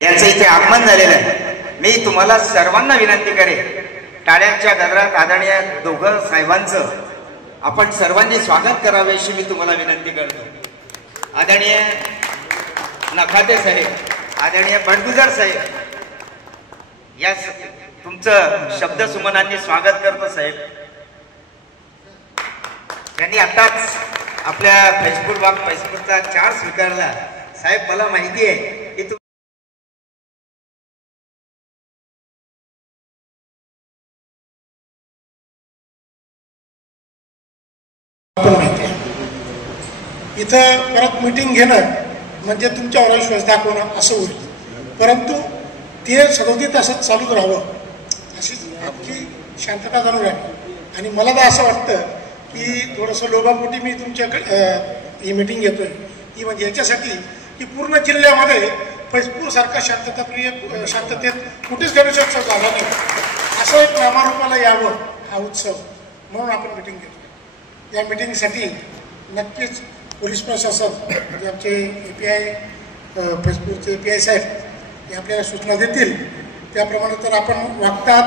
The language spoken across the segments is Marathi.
यांचं इथे आगमन झालेलं आहे। मी तुम्हाला सर्वांना विनंती करेन, टाळ्यांच्या गजरात आदरणीय दोघं साहेबांचं आपण सर्वांनी स्वागत करावे अशी मी तुम्हाला विनंती करतो। आदरणीय नखाते साहेब, आदरणीय बडगुजर साहेब, या तुमचं शब्द सुमनांनी स्वागत करतो साहेब। त्यांनी आताच आपल्या फेसबुकचा चार्ज स्वीकारला। साहेब, मला माहिती आहे की इथं परत मीटिंग घेणं म्हणजे तुमच्यावर विश्वास दाखवणं असं होईल, परंतु ते 37 तासात चालूच राहावं अशीच आमची शांतता चालू राहील। आणि मला तर असं वाटतं की थोडंसं लोभापोटी मी तुमच्याकडे ही मीटिंग घेतोय, ती म्हणजे याच्यासाठी की पूर्ण जिल्ह्यामध्ये फैजपूरसारखा शांततेत कुठेच गणेशोत्सव झाला नाही, असं एक नामारूपाला यावं हा उत्सव, म्हणून आपण मीटिंग घेतो। या मीटिंगसाठी नक्कीच पोलीस प्रशासन, जे आमचे API फैजपूरचे API साहेब, ते आपल्याला सूचना देतील त्याप्रमाणे तर आपण वागतात,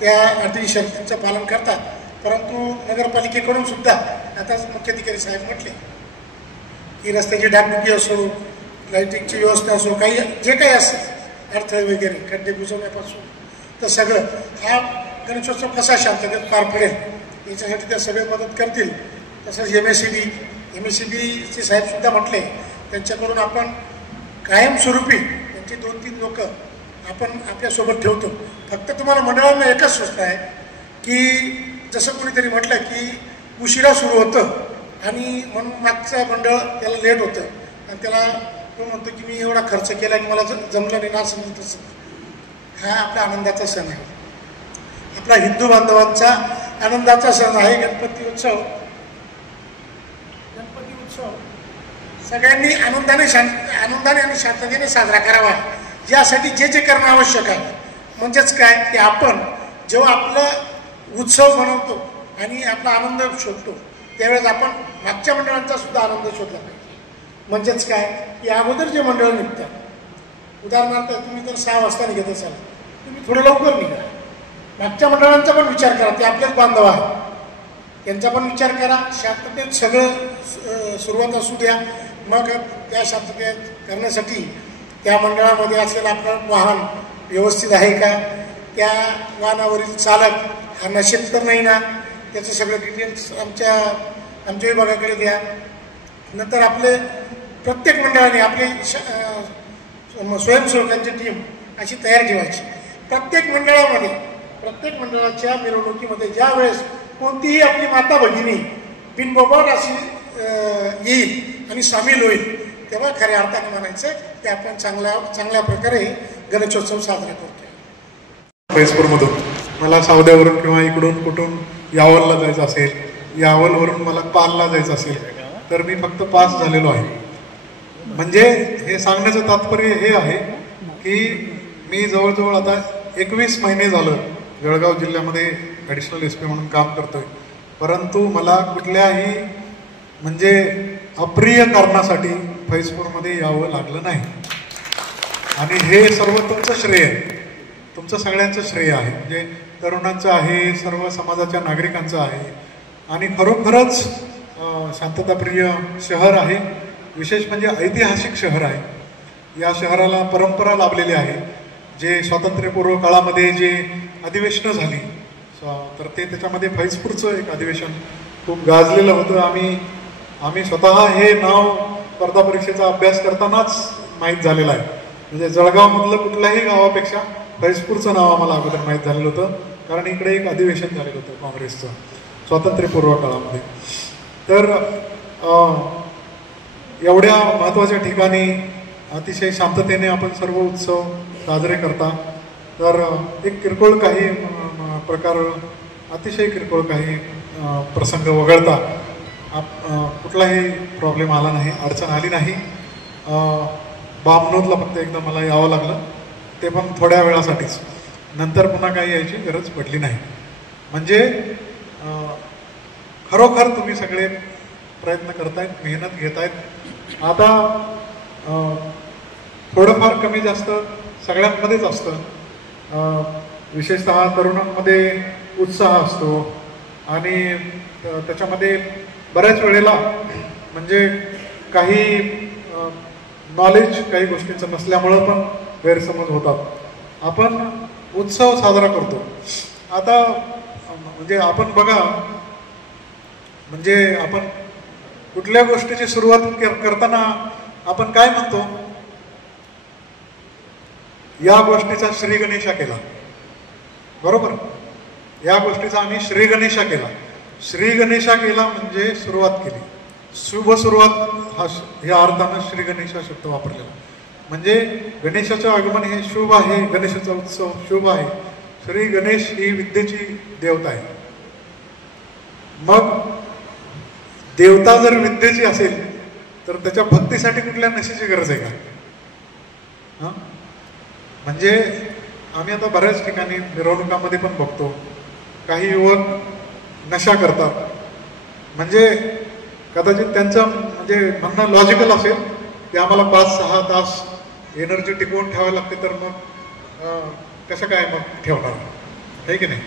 त्या अटी शर्तींचं पालन करतात। परंतु नगरपालिकेकडून सुद्धा आता मुख्याधिकारी साहेब म्हटले की रस्त्याची डागडुगी असो, लाईटिंगची व्यवस्था असो, काही जे काही असेल अडथळे वगैरे खड्डे बुजवण्यापासून तर सगळं हा गणेशोत्सव कसा शांततेत पार पडेल याच्यासाठी त्या सगळे मदत करतील। तसंच MSCBचे साहेबसुद्धा म्हटले, त्यांच्याकडून आपण कायमस्वरूपी त्यांची 2-3 लोक आपण आपल्यासोबत ठेवतो। फक्त तुम्हाला मंडळांना एकच सूचना आहे की जसं कोणीतरी म्हटलं की उशिरा सुरू होतं आणि म्हणून मागचं मंडळ त्याला लेट होतं आणि त्याला तो म्हणतो की मी एवढा खर्च केला की मला जमलं नाही ना, समजत असं। हा आपला आनंदाचा सण आहे, आपला हिंदू बांधवांचा आनंदाचा सण आहे गणपती उत्सव। सगळ्यांनी आनंदाने आणि शांततेने साजरा करावा, यासाठी जे जे करणं आवश्यक आहे। म्हणजेच काय की आपण जेव्हा आपला उत्सव मनवतो आणि आपला आनंद शोधतो त्यावेळेस आपण मागच्या मंडळांचा सुद्धा आनंद शोधला पाहिजे। म्हणजेच काय की अगोदर जे मंडळ निघतात, उदाहरणार्थ तुम्ही जर 6 वाजता निघत असाल, तुम्ही थोडं लवकर निघा। मागच्या मंडळांचा पण विचार करा, ते आपलेच बांधव आहे, त्यांचा पण विचार करा। शांततेत सगळं सुरुवात असू द्या, मग त्या शांततेत करण्यासाठी त्या मंडळामध्ये असलेलं आपलं वाहन व्यवस्थित आहे का, त्या वाहनावरील चालक हा नशेत तर नाही ना, त्याचं सगळं डिटेल्स आमच्या विभागाकडे द्या। नंतर आपले प्रत्येक मंडळाने आपली स्वयंसेवकांची टीम अशी तयार ठेवायची। प्रत्येक मंडळाच्या मिरवणुकीमध्ये ज्या वेळेस कोणतीही आपली माता भगिनी बिनबोबाट अशी येईल आणि सामील होईल, तेव्हा खऱ्या अर्थाने म्हणायचं की आपण चांगल्या प्रकारे गणेशोत्सव साजरा करतोय। फैजपूरमधून मला सावद्यावरून किंवा इकडून कुठून यावलला जायचं असेल, यावलवरून मला पालला जायचं असेल तर मी फक्त पास झालेलो आहे। म्हणजे हे सांगण्याचं तात्पर्य हे आहे की मी जवळजवळ आता 21 महिने झालं जळगाव जिल्ह्यामध्ये ॲडिशनल SP म्हणून काम करतोय, परंतु मला कुठल्याही म्हणजे अप्रिय कारणासाठी फैजपूरमध्ये यावं लागलं नाही। आणि हे सर्व तुमचं श्रेय आहे, तुमचं सगळ्यांचं श्रेय आहे, म्हणजे तरुणांचं आहे, सर्व समाजाच्या नागरिकांचं आहे। आणि खरोखरच शांतताप्रिय शहर आहे, विशेष म्हणजे ऐतिहासिक शहर आहे। या शहराला परंपरा लाभलेली आहे। जे स्वातंत्र्यपूर्व काळामध्ये जे अधिवेशनं झाली तर त्याच्यामध्ये फैजपूरचं एक अधिवेशन खूप गाजलेलं होतं। आम्ही स्वतः हे नाव स्पर्धा परीक्षेचा अभ्यास करतानाच माहीत झालेलं आहे। म्हणजे जळगावमधलं कुठल्याही गावापेक्षा फैजपूरचं नाव आम्हाला अगोदर माहीत झालेलं होतं, कारण इकडे एक अधिवेशन झालेलं होतं काँग्रेसचं स्वातंत्र्यपूर्व काळामध्ये। तर एवढ्या महत्त्वाच्या ठिकाणी अतिशय शांततेने आपण सर्व उत्सव साजरे करता, तर एक किरकोळ काही प्रकार, अतिशय किरकोळ काही प्रसंग वगळता कुठलाही प्रॉब्लेम आला नाही, अडचण आली नाही। बामनोदला फक्त एकदा मला यावं लागलं, ते पण थोड्या वेळासाठीच, नंतर पुन्हा काही यायची गरज पडली नाही। म्हणजे खरोखर तुम्ही सगळे प्रयत्न करतायत, मेहनत घेतायत। आता थोडंफार कमी जास्त सगळ्यांमध्येच असतं. विशेषतः तरुणांमध्ये उत्साह असतो आणि त्याच्यामध्ये बऱ्याच वेळेला म्हणजे काही नॉलेज काही गोष्टींचं नसल्यामुळं पण गैरसमज होतात. आपण उत्सव साजरा करतो. आता म्हणजे आपण बघा, म्हणजे आपण कुठल्या गोष्टीची सुरुवात करताना आपण काय म्हणतो, या गोष्टीचा श्री गणेशा केला, बरोबर. या गोष्टीचा आम्ही श्री गणेशा केला. श्री गणेशा केला म्हणजे सुरुवात केली, शुभ सुरुवात ह्या अर्थानं श्री गणेशा शब्द वापरलेला. म्हणजे गणेशाचं आगमन हे शुभ आहे, गणेशाचा उत्सव शुभ आहे. श्री गणेश ही विद्येची देवता आहे. मग देवता जर विद्येची असेल तर त्याच्या भक्तीसाठी कुठल्या नशेची गरज आहे का? म्हणजे आम्ही आता बऱ्याच ठिकाणी मिरवणुकामध्ये पण बघतो, काही युवक नशा करतात. म्हणजे कदाचित त्यांचं म्हणजे म्हणणं लॉजिकल असेल की आम्हाला 5-6 तास एनर्जी टिकवून ठेवावी लागते, तर मग कसं काय मग ठेवणार, आहे की नाही.